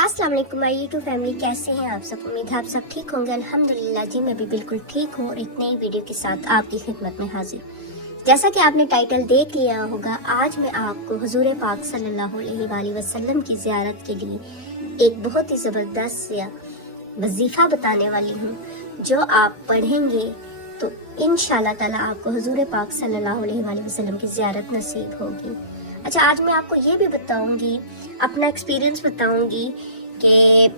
अस्सलाम वालेकुम my YouTube family, कैसे हैं आप सब। उम्मीद है आप सब ठीक होंगे। अल्हम्दुलिल्लाह जी, मैं भी बिल्कुल ठीक हूँ और एक नई वीडियो के साथ आपकी खिदमत में हाजिर। जैसा कि आपने टाइटल देख लिया होगा, आज मैं आपको हुजूर पाक सल्लल्लाहु अलैहि वसल्लम की ज़ियारत के लिए एक बहुत ही ज़बरदस्त या वजीफ़ा बताने वाली हूँ, जो आप पढ़ेंगे तो इंशाअल्लाह ताला आपको हुजूर पाक सल्लल्लाहु अलैहि वसल्लम की ज़ियारत नसीब होगी। अच्छा, आज मैं आपको ये भी बताऊंगी, अपना एक्सपीरियंस बताऊंगी कि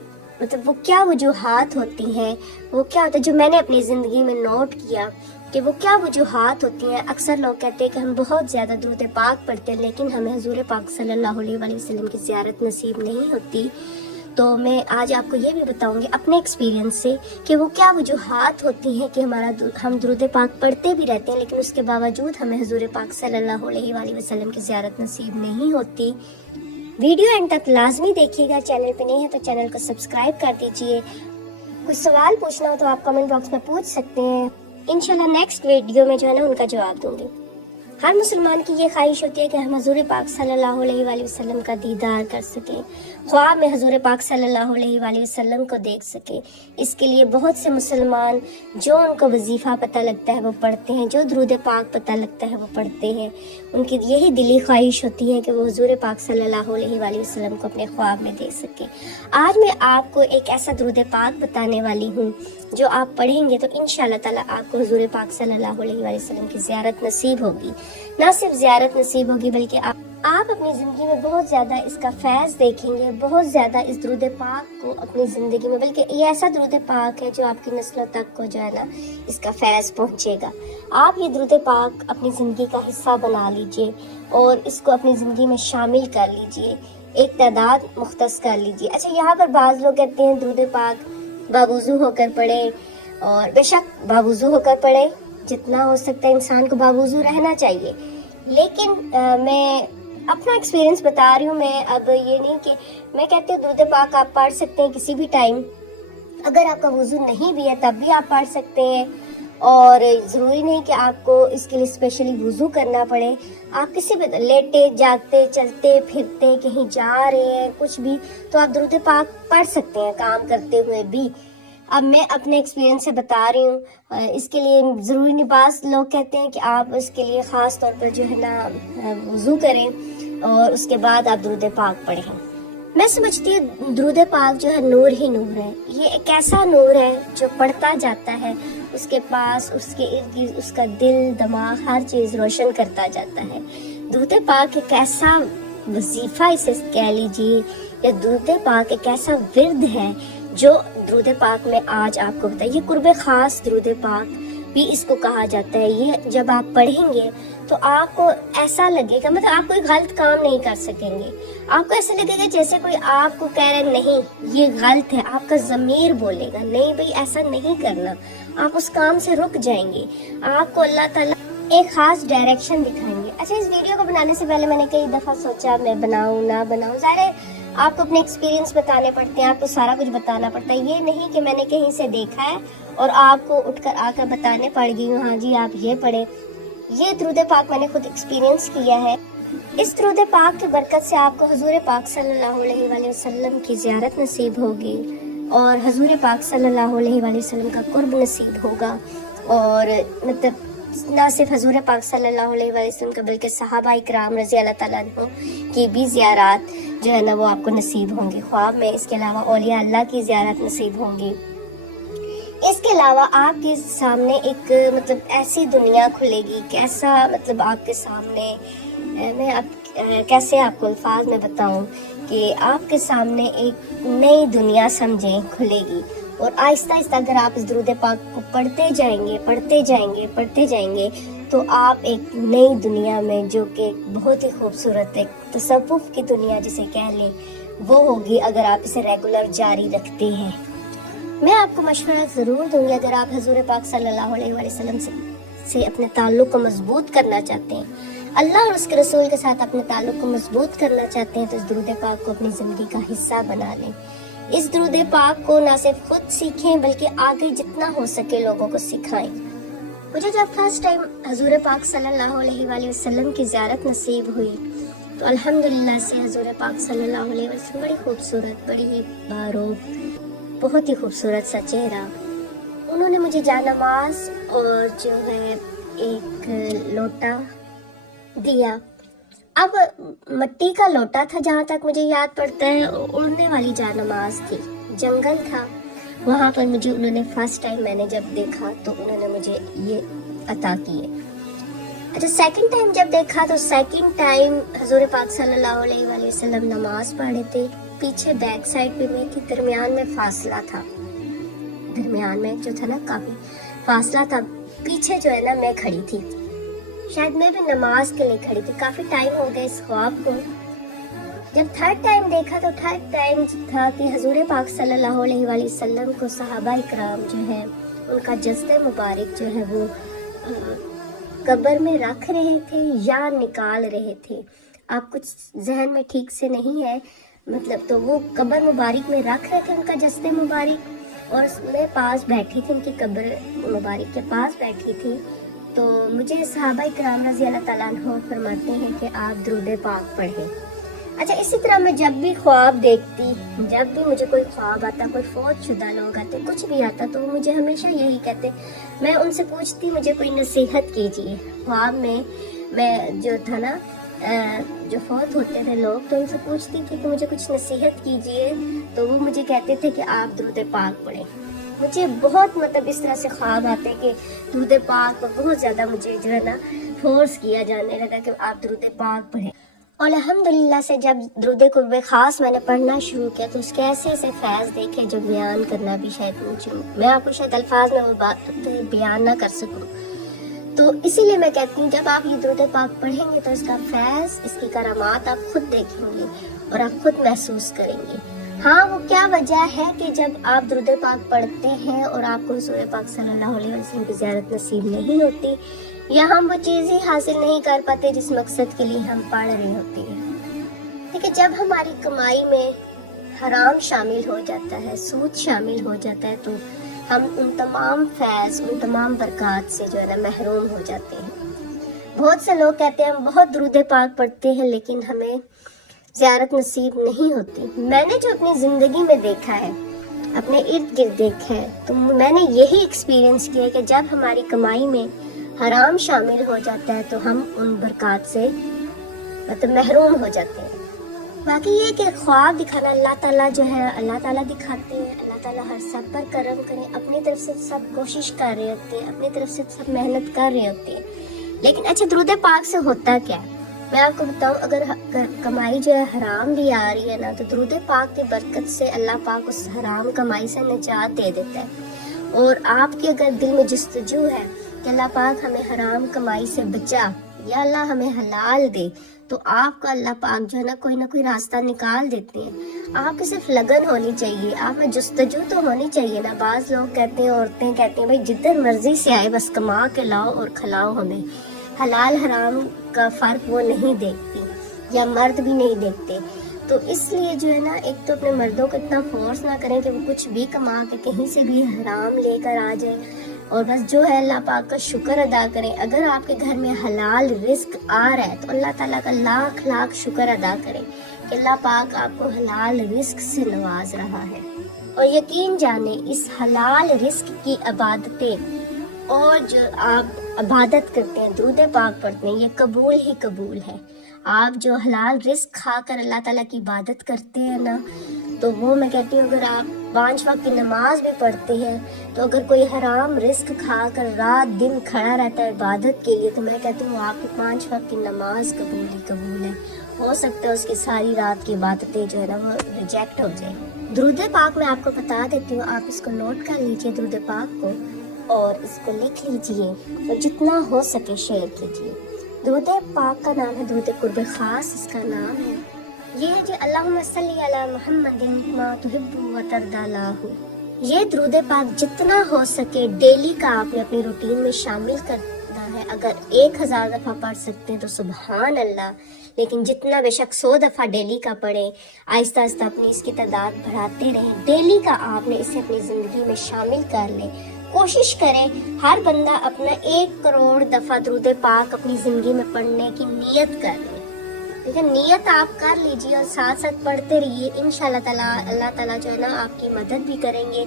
मतलब वो क्या वजूहात होती हैं, वो क्या होता है जो मैंने अपनी ज़िंदगी में नोट किया कि वो क्या वजूहात होती हैं। अक्सर लोग कहते हैं कि हम बहुत ज़्यादा दुरूद पाक पढ़ते हैं, लेकिन हमें हुजूर पाक सल्लल्लाहु अलैहि वसल्लम की ज़ियारत नसीब नहीं होती। तो मैं आज आपको ये भी बताऊंगी अपने एक्सपीरियंस से कि वो क्या वजूहात होती हैं कि हम दुरूद पाक पढ़ते भी रहते हैं, लेकिन उसके बावजूद हमें हुजूर पाक सल्लल्लाहु अलैहि वसल्लम की ज़ियारत नसीब नहीं होती। वीडियो एंड तक लाजमी देखिएगा। चैनल पे नहीं है तो चैनल को सब्सक्राइब कर दीजिए। कुछ सवाल पूछना हो तो आप कमेंट बॉक्स में पूछ सकते हैं। इंशाल्लाह नेक्स्ट वीडियो में जो है ना उनका जवाब दूंगी। हर मुसलमान की ये ख्वाहिश होती है कि हम हुजूर पाक सल्लल्लाहु अलैहि वसल्लम का दीदार कर सकें, ख्वाब में हुजूर पाक सल्लल्लाहु अलैहि वसल्लम को देख सकें। इसके लिए बहुत से मुसलमान जो उनको वजीफ़ा पता लगता है वो पढ़ते हैं, जो दुरूद पाक पता लगता है वो पढ़ते हैं। उनकी यही दिली ख्वाहिश होती है कि वो हुजूर पाक सल्लल्लाहु अलैहि वसल्लम को अपने ख्वाब में देख सकें। आज मैं आपको एक ऐसा दुरूद पाक बताने वाली हूँ जो आप पढ़ेंगे तो इंशाअल्लाह ताला आपको हुजूर पाक सल्लल्लाहु अलैहि वसल्लम की ज़ियारत नसीब होगी। ना सिर्फ ज़ियारत नसीब होगी बल्कि आप अपनी ज़िंदगी में बहुत ज़्यादा इसका फैज़ देखेंगे, बहुत ज़्यादा इस दुरूद पाक को अपनी ज़िंदगी में, बल्कि ये ऐसा दुरूद पाक है जो आपकी नस्लों तक को जो है ना इसका फैज़ पहुँचेगा। आप ये दुरूद पाक अपनी ज़िंदगी का हिस्सा बना लीजिए और इसको अपनी ज़िंदगी में शामिल कर लीजिए, एक तादाद मुख्तस कर लीजिए। अच्छा, यहाँ पर बाज़ लोग कहते हैं दुरूद पाक बावुज़ू होकर पढ़े, और बेशक बावुज़ू होकर पढ़े, जितना हो सकता है इंसान को बावुज़ू रहना चाहिए। लेकिन मैं अपना एक्सपीरियंस बता रही हूँ। मैं अब ये नहीं कि मैं कहती हूँ दुरूद पाक आप पढ़ सकते हैं किसी भी टाइम, अगर आपका वुज़ू नहीं भी है तब भी आप पढ़ सकते हैं, और ज़रूरी नहीं कि आपको इसके लिए स्पेशली वुज़ू करना पड़े। आप किसी भी लेटे जागते चलते फिरते कहीं जा रहे हैं कुछ भी तो आप दुरूद पाक पढ़ सकते हैं, काम करते हुए भी। अब मैं अपने एक्सपीरियंस से बता रही हूँ। इसके लिए ज़रूरी नहीं, बास लोग कहते हैं कि आप इसके लिए ख़ास तौर पर जो है ना वुज़ू करें और उसके बाद आप दुरूद पाक पढ़ें। मैं समझती हूँ दुरूद पाक जो है नूर ही नूर है। ये एक ऐसा नूर है जो पढ़ता जाता है, उसके पास उसके इर्द गिर्द उसका दिल दिमाग हर चीज़ रोशन करता जाता है। दुरूद पाक एक ऐसा वजीफ़ा इसे कह लीजिए, या दुरूद पाक एक ऐसा विर्द है जो दुरूद पाक में आज आपको बताइए। ये कुर्बे ख़ास दुरूद पाक भी इसको कहा जाता है। ये जब आप पढ़ेंगे तो आपको ऐसा लगेगा, मतलब आप कोई गलत काम नहीं कर सकेंगे। आपको ऐसा लगेगा जैसे कोई आपको कह रहा है नहीं ये गलत है, आपका ज़मीर बोलेगा नहीं भाई ऐसा नहीं करना, आप उस काम से रुक जाएंगे। आपको अल्लाह ताला एक ख़ास डायरेक्शन दिखाएंगे। अच्छा, इस वीडियो को बनाने से पहले मैंने कई दफ़ा सोचा मैं बनाऊँ ना बनाऊँ। ज़ाहिर है आपको अपने एक्सपीरियंस बताने पड़ते हैं, आपको सारा कुछ बताना पड़ता है। ये नहीं कि मैंने कहीं से देखा है और आपको उठकर आकर बताने पड़ गई हूँ हाँ जी आप ये पढ़े। ये दुरूद पाक मैंने खुद एक्सपीरियंस किया है। इस दुरूद पाक की बरकत से आपको हुजूर पाक सल्लल्लाहु अलैहि वसल्लम की ज़ियारत नसीब होगी और हुजूर पाक सल्लल्लाहु अलैहि वसल्लम का कुर्ब नसीब होगा। और मतलब ना सिर्फ हुजूर पाक सल्लल्लाहु अलैहि वसल्लम का बल्कि सहाबा इकराम रज़ी अल्लाह ताला अन्हुम की भी ज़ियारत जो है ना वो आपको नसीब होंगी ख्वाब में। इसके अलावा औलिया अल्लाह की ज़ियारत नसीब होंगी। इसके अलावा आपके सामने एक मतलब ऐसी दुनिया खुलेगी, कैसा मतलब आपके सामने मैं अब कैसे आपको अल्फाज में बताऊं कि आपके सामने एक नई दुनिया समझें खुलेगी। और आहिस्ता आहिस्ता अगर आप इस दुरूद पाक को पढ़ते जाएंगे तो आप एक नई दुनिया में, जो कि बहुत ही खूबसूरत है, तसव्वुफ की दुनिया जिसे कह लें, वो होगी अगर आप इसे रेगुलर जारी रखते हैं। मैं आपको मशवरा ज़रूर दूंगी, अगर आप हुजूर पाक सल्लल्लाहु अलैहि वसल्लम से अपने ताल्लुक़ को मजबूत करना चाहते हैं, अल्लाह और उसके रसूल के साथ अपने ताल्लुक़ को मजबूत करना चाहते हैं, तो इस दुरूद पाक को अपनी ज़िंदगी का हिस्सा बना लें। इस दुरूद पाक को ना सिर्फ खुद सीखें बल्कि आगे जितना हो सके लोगों को सिखाएं। मुझे जब फर्स्ट टाइम हुजूर पाक सल्लल्लाहु अलैहि वसल्लम की ज़ियारत नसीब हुई तो अल्हम्दुलिल्लाह से हजूर पाक सल्लल्लाहु अलैहि वसल्लम बड़ी खूबसूरत, बड़ी ही बारोब, बहुत ही खूबसूरत सा चेहरा, उन्होंने मुझे जानमाज और जो है एक लोटा दिया। अब मिट्टी का लोटा था, जहाँ तक मुझे याद पड़ता है, उड़ने वाली जानमाज थी, जंगल था, वहाँ पर मुझे उन्होंने फर्स्ट टाइम मैंने जब देखा तो उन्होंने मुझे ये अता किए। अच्छा, सेकंड टाइम जब देखा तो सेकंड टाइम हजूर पाक सल्लल्लाहु अलैहि वसल्लम नमाज पढ़ रहे थे, पीछे बैक साइड पे मैं थी, दरमियान में फासला था, दरमियान में जो था ना काफी फासला था, पीछे जो है ना मैं खड़ी थी, शायद मैं भी नमाज के लिए खड़ी थी। काफी टाइम हो गया इस ख्वाब को। जब थर्ड टाइम देखा तो थर्ड टाइम था कि हजूर पाक सल्लल्लाहु अलैहि वसल्लम को सहाबा इकराम जो है उनका जस्ते मुबारक जो है वो कब्र में रख रहे थे या निकाल रहे थे, आप कुछ जहन में ठीक से नहीं है, मतलब तो वो कब्र मुबारक में रख रहे थे उनका जस्ते मुबारक, और मैं पास बैठी थी, उनकी कब्र मुबारक के पास बैठी थी। तो मुझे सहाबा इकराम रज़ी अल्लाह ताला अन्हु फरमाते हैं कि आप दुरूद पाक पढ़ें। अच्छा, इसी तरह मैं जब भी ख्वाब देखती, जब भी मुझे कोई ख्वाब आता, कोई फौत शुदा लोग आते, कुछ भी आता, तो मुझे हमेशा यही कहते, मैं उनसे पूछती मुझे कोई नसीहत कीजिए। ख्वाब में मैं जो था ना जो फौत होते थे लोग, तो उनसे पूछती थी कि मुझे कुछ नसीहत कीजिए, तो वो मुझे कहते थे कि आप दुरूद पाक पढ़ें। मुझे बहुत मतलब इस तरह से ख्वाब आते कि दुरूद पाक पर बहुत ज़्यादा मुझे जो है ना फोर्स किया जाने लगा कि आप दुरूद पाक पढ़ें। और अल्हम्दुलिल्लाह से जब दुरूद कुर्ब खास मैंने पढ़ना शुरू किया तो उसके ऐसे ऐसे फैज़ देखे जो बयान करना भी शायद मुझे, मैं आपको शायद अल्फाज में वो बात बयान ना कर सकूं। तो इसीलिए मैं कहती हूँ जब आप ये दुरूद पाक पढ़ेंगे तो इसका फैज़, इसकी करामात आप खुद देखेंगे और आप खुद महसूस करेंगे। हाँ, वो क्या वजह है कि जब आप दुरूद पाक पढ़ते हैं और आपको रसूल पाक सल्लल्लाहु अलैहि वसल्लम की ज़ियारत नसीब नहीं होती, या हम वो चीज़ ही हासिल नहीं कर पाते जिस मकसद के लिए हम पढ़ रहे होते हैं। ठीक है, जब हमारी कमाई में हराम शामिल हो जाता है, सूद शामिल हो जाता है, तो हम उन तमाम फैज़, उन तमाम बरक़ात से जो है ना महरूम हो जाते हैं। बहुत से लोग कहते हैं हम बहुत दुरूद पाक पढ़ते हैं लेकिन हमें ज़ियारत नसीब नहीं होती। मैंने जो अपनी ज़िंदगी में देखा है, अपने इर्द गिर्द देखा है, तो मैंने यही एक्सपीरियंस किया कि जब हमारी कमाई में हराम शामिल हो जाता है तो हम उन बरक़ात से मतलब महरूम हो जाते हैं। बाकी ये कि ख्वाब दिखाना अल्लाह ताला जो है, अल्लाह ताला दिखाते हैं, अल्लाह ताला हर सब पर करम करें, अपनी तरफ से सब कोशिश कर रहे होते हैं, अपनी तरफ से सब मेहनत कर रहे होते हैं। लेकिन अच्छा, दुरूद पाक से होता क्या है मैं आपको बताऊं, अगर कमाई जो है हराम भी आ रही है ना, तो दुरूद पाक की बरकत से अल्लाह पाक उस हराम कमाई से निजात दे देता है। और आपके अगर दिल में जस्तजू है कि अल्लाह पाक हमें हराम कमाई से बचा या अल्लाह हमें हलाल दे, तो आपका अल्लाह पाक जो है ना कोई रास्ता निकाल देते हैं। आपकी सिर्फ लगन होनी चाहिए, आप में जस्तजू तो होनी चाहिए ना। बाज़ लोग कहते हैं, औरतें कहती हैं, भाई जिधर मर्जी से आए बस कमा के लाओ और खिलाओ हमें। हलाल हराम का फ़र्क वो नहीं देखती या मर्द भी नहीं देखते। तो इसलिए जो है ना, एक तो अपने मर्दों को इतना फोर्स ना करें कि वो कुछ भी कमा के कहीं से भी हराम लेकर आ जाए, और बस जो है अल्लाह पाक का शुक्र अदा करें। अगर आपके घर में हलाल रिस्क आ रहा है तो अल्लाह ताला का लाख लाख शुक्र अदा करें कि अल्लाह पाक आपको हलाल रिस्क से नवाज रहा है। और यकीन जाने इस हलाल रिस्क की इबादतें और जो आप इबादत करते हैं, दुरूद पाक पढ़ते हैं, ये कबूल ही कबूल है। आप जो हलाल रिस्क खाकर अल्लाह ताला की इबादत करते हैं ना, तो वो मैं कहती हूँ अगर आप 5 वक्त की नमाज भी पढ़ते हैं, तो अगर कोई हराम रिस्क खाकर रात दिन खड़ा रहता है इबादत के लिए, तो मैं कहती हूँ आपकी 5 वक्त की नमाज कबूल ही कबूल है। हो सकता है उसकी सारी रात की इबादतें जो है ना वो रिजेक्ट हो जाए। दुरूद पाक मैं आपको बता देती हूँ, आप इसको नोट कर लीजिए दुरूद पाक को और इसको लिख लीजिए और जितना हो सके शेयर कीजिए। दुरूद पाक का नाम है दुरूद कुर्ब खास, इसका नाम है ये है जी अल्लाहुम्मा सल्ली अला मुहम्मदिन मा तुहिब्बु व तर्दालाहु। ये दुरूद पाक जितना हो सके डेली का आपने अपनी रूटीन में शामिल करना है। अगर 1000 दफ़ा पढ़ सकते हैं तो सुबहान अल्लाह, लेकिन जितना बेशक 100 दफ़ा डेली का पढ़ें, आहिस्ता आहिस्ता अपनी इसकी तादाद बढ़ाते रहें। डेली का आपने इसे अपनी ज़िंदगी में शामिल कर लें। कोशिश करें हर बंदा अपना 1 करोड़ दफ़ा दुरूद पाक अपनी ज़िंदगी में पढ़ने की नीयत कर ले। लेकिन नियत आप कर लीजिए और साथ साथ पढ़ते रहिए, इंशाल्लाह ताला अल्लाह ताला जो है ना आपकी मदद भी करेंगे।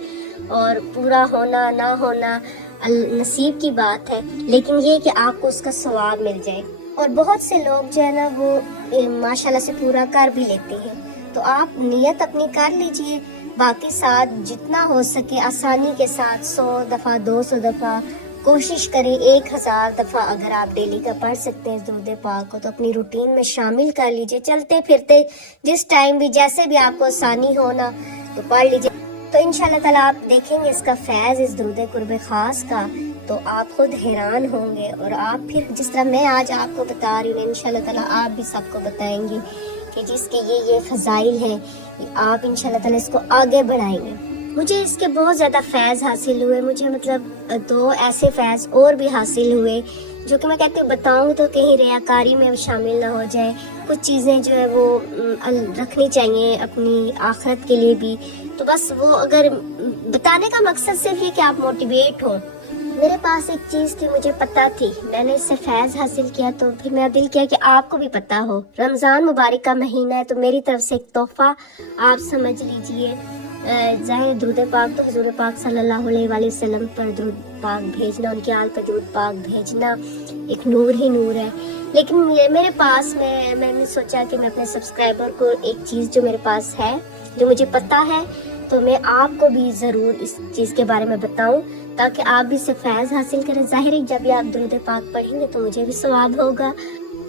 और पूरा होना ना होना नसीब की बात है, लेकिन ये कि आपको उसका सवाब मिल जाए। और बहुत से लोग जो है ना वो माशाल्लाह से पूरा कर भी लेते हैं। तो आप नियत अपनी कर लीजिए, बाकी साथ जितना हो सके आसानी के साथ 100 दफ़ा 200 दफ़ा कोशिश करें, 1000 दफ़ा अगर आप डेली का पढ़ सकते हैं दुरूद पाक को तो अपनी रूटीन में शामिल कर लीजिए। चलते फिरते जिस टाइम भी जैसे भी आपको आसानी हो ना तो पढ़ लीजिए। तो इंशाल्लाह ताला आप देखेंगे इसका फैज़ इस दुरूद कुर्ब खास का, तो आप खुद हैरान होंगे। और आप फिर जिस तरह मैं आज आपको बता रही हूँ, इंशाल्लाह ताला आप भी सबको बताएंगे कि जिसके ये फ़ज़ाइल हैं, आप इंशाल्लाह ताला इसको आगे बढ़ाएंगे। मुझे इसके बहुत ज़्यादा फैज़ हासिल हुए, मुझे मतलब 2 ऐसे फैज़ और भी हासिल हुए जो कि मैं कहती हूँ बताऊँ तो कहीं रियाकारी में शामिल ना हो जाए। कुछ चीज़ें जो है वो रखनी चाहिए अपनी आखिरत के लिए भी। तो बस वो अगर बताने का मकसद सिर्फ ये कि आप मोटिवेट हो। मेरे पास एक चीज़ थी, मुझे पता थी, मैंने इससे फैज़ हासिल किया, तो फिर मेरा दिल किया कि आपको भी पता हो। रमज़ान मुबारक का महीना है तो मेरी तरफ से एक तोहफ़ा आप समझ लीजिए। ज़ाहिर दुरूद पाक तो हुज़ूर पाक सल्लल्लाहु अलैहि वसल्लम पर दुरूद पाक भेजना, उनके आल पर दुरूद पाक भेजना एक नूर ही नूर है। लेकिन मेरे पास मैंने सोचा कि मैं अपने सब्सक्राइबर को एक चीज़ जो मेरे पास है, जो मुझे पता है, तो मैं आपको भी ज़रूर इस चीज़ के बारे में बताऊं ताकि आप भी इससे फैज़ हासिल करें। ज़ाहिर है जब भी आप दुरूद पाक पढ़ेंगे तो मुझे भी सवाब होगा।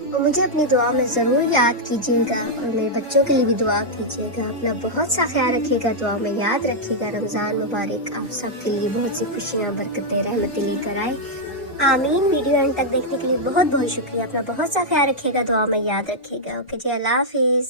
और मुझे अपनी दुआ में ज़रूर याद कीजिएगा और मेरे बच्चों के लिए भी दुआ कीजिएगा। अपना बहुत सा ख्याल रखिएगा, दुआ में याद रखिएगा। रमज़ान मुबारक आप सब के लिए बहुत सी खुशियाँ बरकतें रहमतें लेकर आए। आमीन। वीडियो एंड तक देखने के लिए बहुत बहुत शुक्रिया। अपना बहुत सा ख्याल रखिएगा, दुआ में याद रखिएगा। ओके जी, अल्लाह हाफिज़।